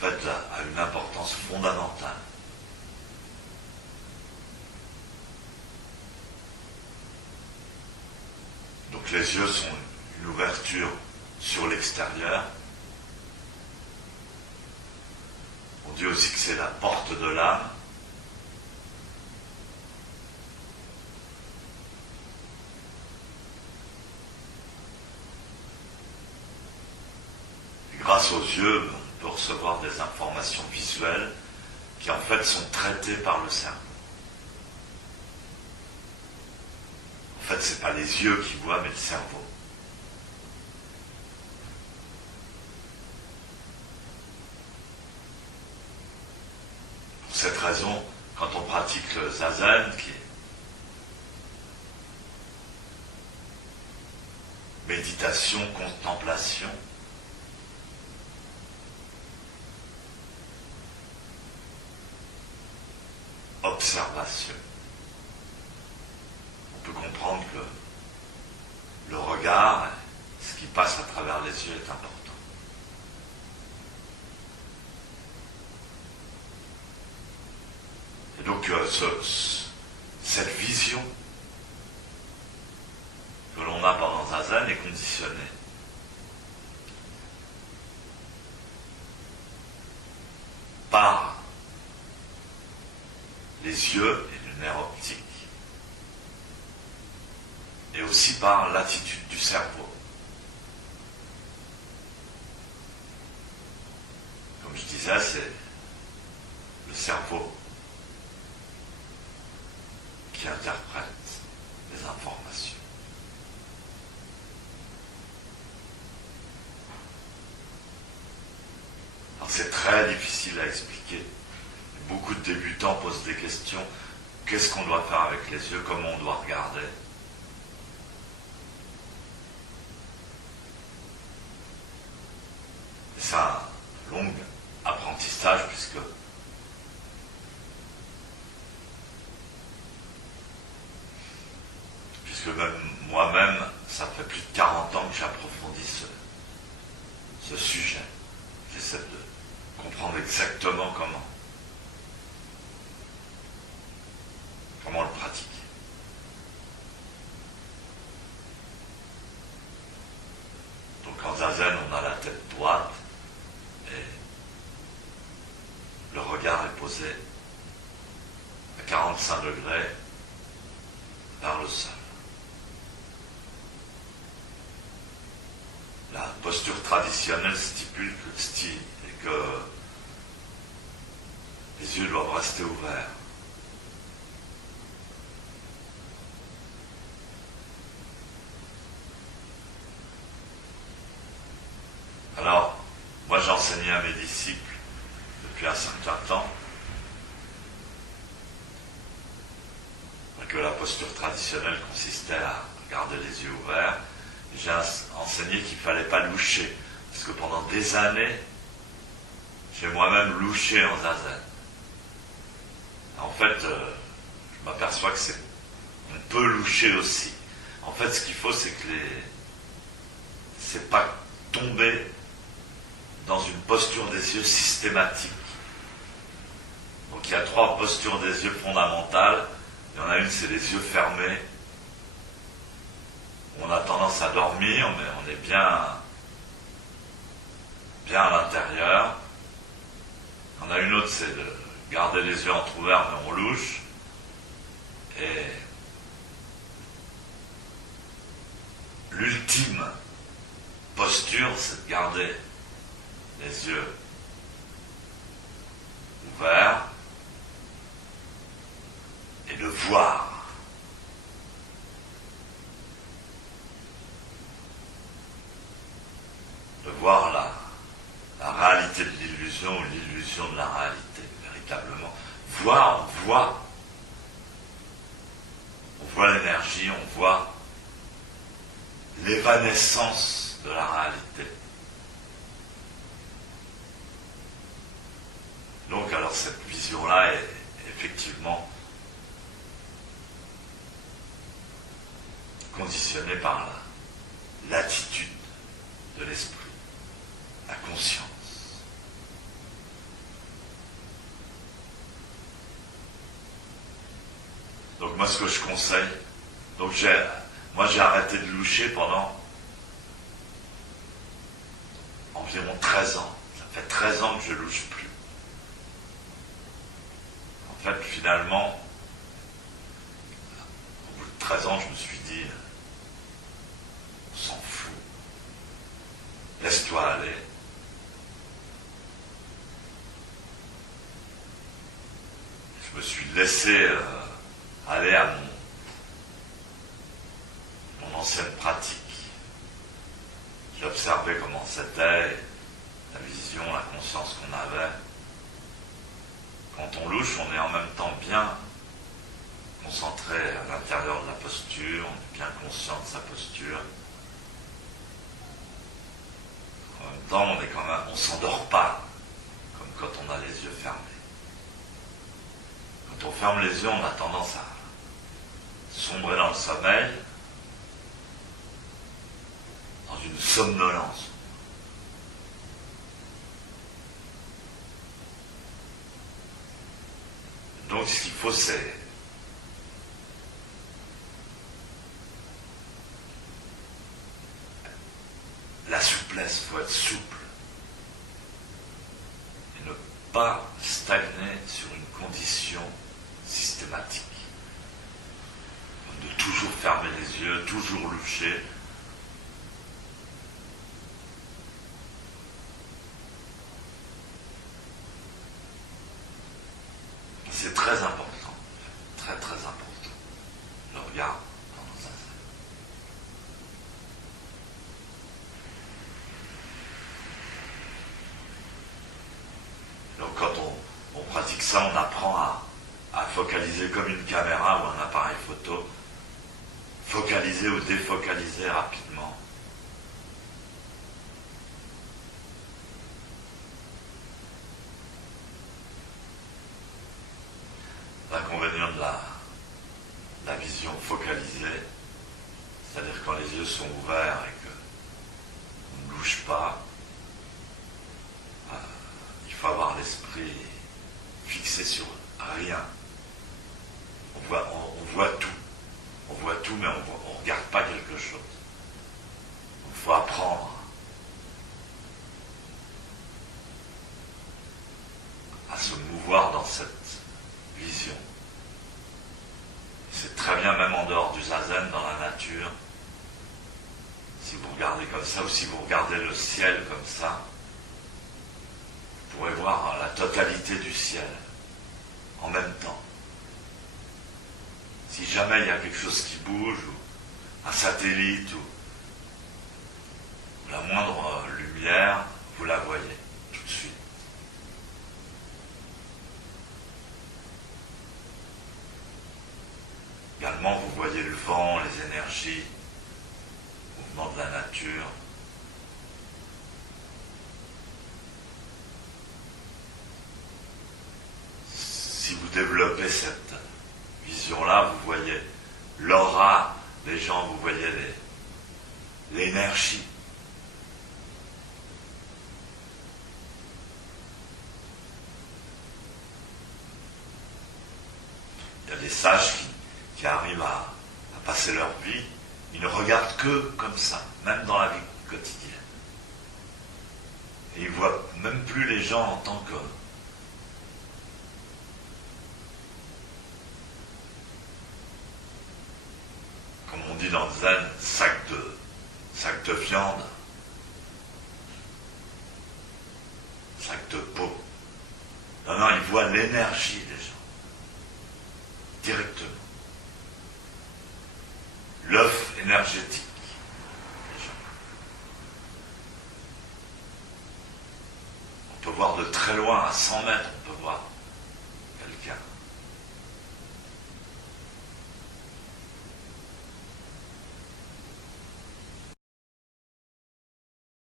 fait, a une importance fondamentale. Donc les yeux sont une ouverture sur l'extérieur. On dit aussi que c'est la porte de l'âme. Et grâce aux yeux, on peut recevoir des informations visuelles qui en fait sont traitées par le cerveau. En fait, ce n'est pas les yeux qui voient, mais le cerveau. Pour cette raison, quand on pratique le zazen, qui est méditation, contemplation, observation, on peut comprendre que le regard, ce qui passe à travers les yeux est important. Et donc cette vision que l'on a pendant Zazen est conditionnée par les yeux et le nerf optique, et aussi par l'attitude du cerveau. Comme je disais, c'est le cerveau qui interprète les informations. Alors c'est très difficile à expliquer. Beaucoup de débutants posent des questions. Qu'est-ce qu'on doit faire avec les yeux? Comment on doit regarder? C'est un long apprentissage puisque même moi-même, ça fait plus de 40 ans que j'approfondis ce sujet. J'essaie de comprendre exactement comment le pratiquer. Donc en Zazen, on a la tête droite et le regard est posé à 45 degrés vers le sol. La posture traditionnelle stipule que les yeux doivent rester ouverts. Alors, moi j'ai enseigné à mes disciples depuis un certain temps que la posture traditionnelle consistait à garder les yeux ouverts. J'ai enseigné qu'il ne fallait pas loucher, parce que pendant des années, j'ai moi-même louché en zazen. En fait, je m'aperçois on peut loucher aussi. En fait, ce qu'il faut, c'est que c'est pas tomber dans une posture des yeux systématique. Donc il y a 3 postures des yeux fondamentales. Il y en a une, c'est les yeux fermés. On a tendance à dormir, mais on est bien à l'intérieur. Il y en a une autre, c'est de garder les yeux entrouverts, mais on louche. Et l'ultime posture, c'est de garder les yeux ouverts et de voir. De voir la réalité de l'illusion ou l'illusion de la réalité, véritablement. Voir, on voit l'énergie, on voit l'évanescence de la réalité. Donc alors cette vision-là est effectivement conditionnée par l'attitude de l'esprit, la conscience. moi ce que je conseille, donc moi j'ai arrêté de loucher pendant environ 13 ans. Ça fait 13 ans que je louche plus. En fait, finalement, au bout de 13 ans, je me suis dit, on s'en fout. Laisse-toi aller. Je me suis laissé aller à mon ancienne pratique. J'ai observé comment c'était, la vision, la conscience qu'on avait. Quand on louche, on est en même temps bien concentré à l'intérieur de la posture, on est bien conscient de sa posture. En même temps, on s'endort pas, comme quand on a les yeux fermés. Quand on ferme les yeux, on a tendance à sombrer dans le sommeil, dans une somnolence. Donc ce qu'il faut, c'est la souplesse, il faut être souple et ne pas stagner sur une condition systématique. De toujours fermer les yeux, toujours loucher. C'est très important, très très important, le regard dans nos zazen. Donc quand on pratique ça, on apprend à focaliser comme une caméra ou un appareil photo, focaliser ou défocaliser rapidement. L'inconvénient de la vision focalisée, c'est-à-dire quand les yeux sont ouverts et qu'on ne bouge pas, il faut avoir l'esprit fixé sur rien. On voit tout. On voit tout, mais on ne regarde pas quelque chose. Il faut apprendre à se mouvoir dans cette vision. C'est très bien, même en dehors du zazen, dans la nature, si vous regardez comme ça, ou si vous regardez le ciel comme ça, vous pourrez voir la totalité du ciel en même temps. Si jamais il y a quelque chose qui bouge, ou un satellite, ou la moindre lumière, vous la voyez tout de suite. Également, vous voyez le vent, les énergies, le mouvement de la nature. Si vous développez cette vision-là, vous voyez l'aura des gens, vous voyez l'énergie. Il y a des sages qui arrivent à passer leur vie, ils ne regardent que comme ça, même dans la vie quotidienne. Et ils ne voient même plus les gens en tant que comme on dit dans le zen, sac de viande, sac de peau. Non, ils voient l'énergie des gens, directement. L'œuf énergétique des gens. On peut voir de très loin, à 100 mètres,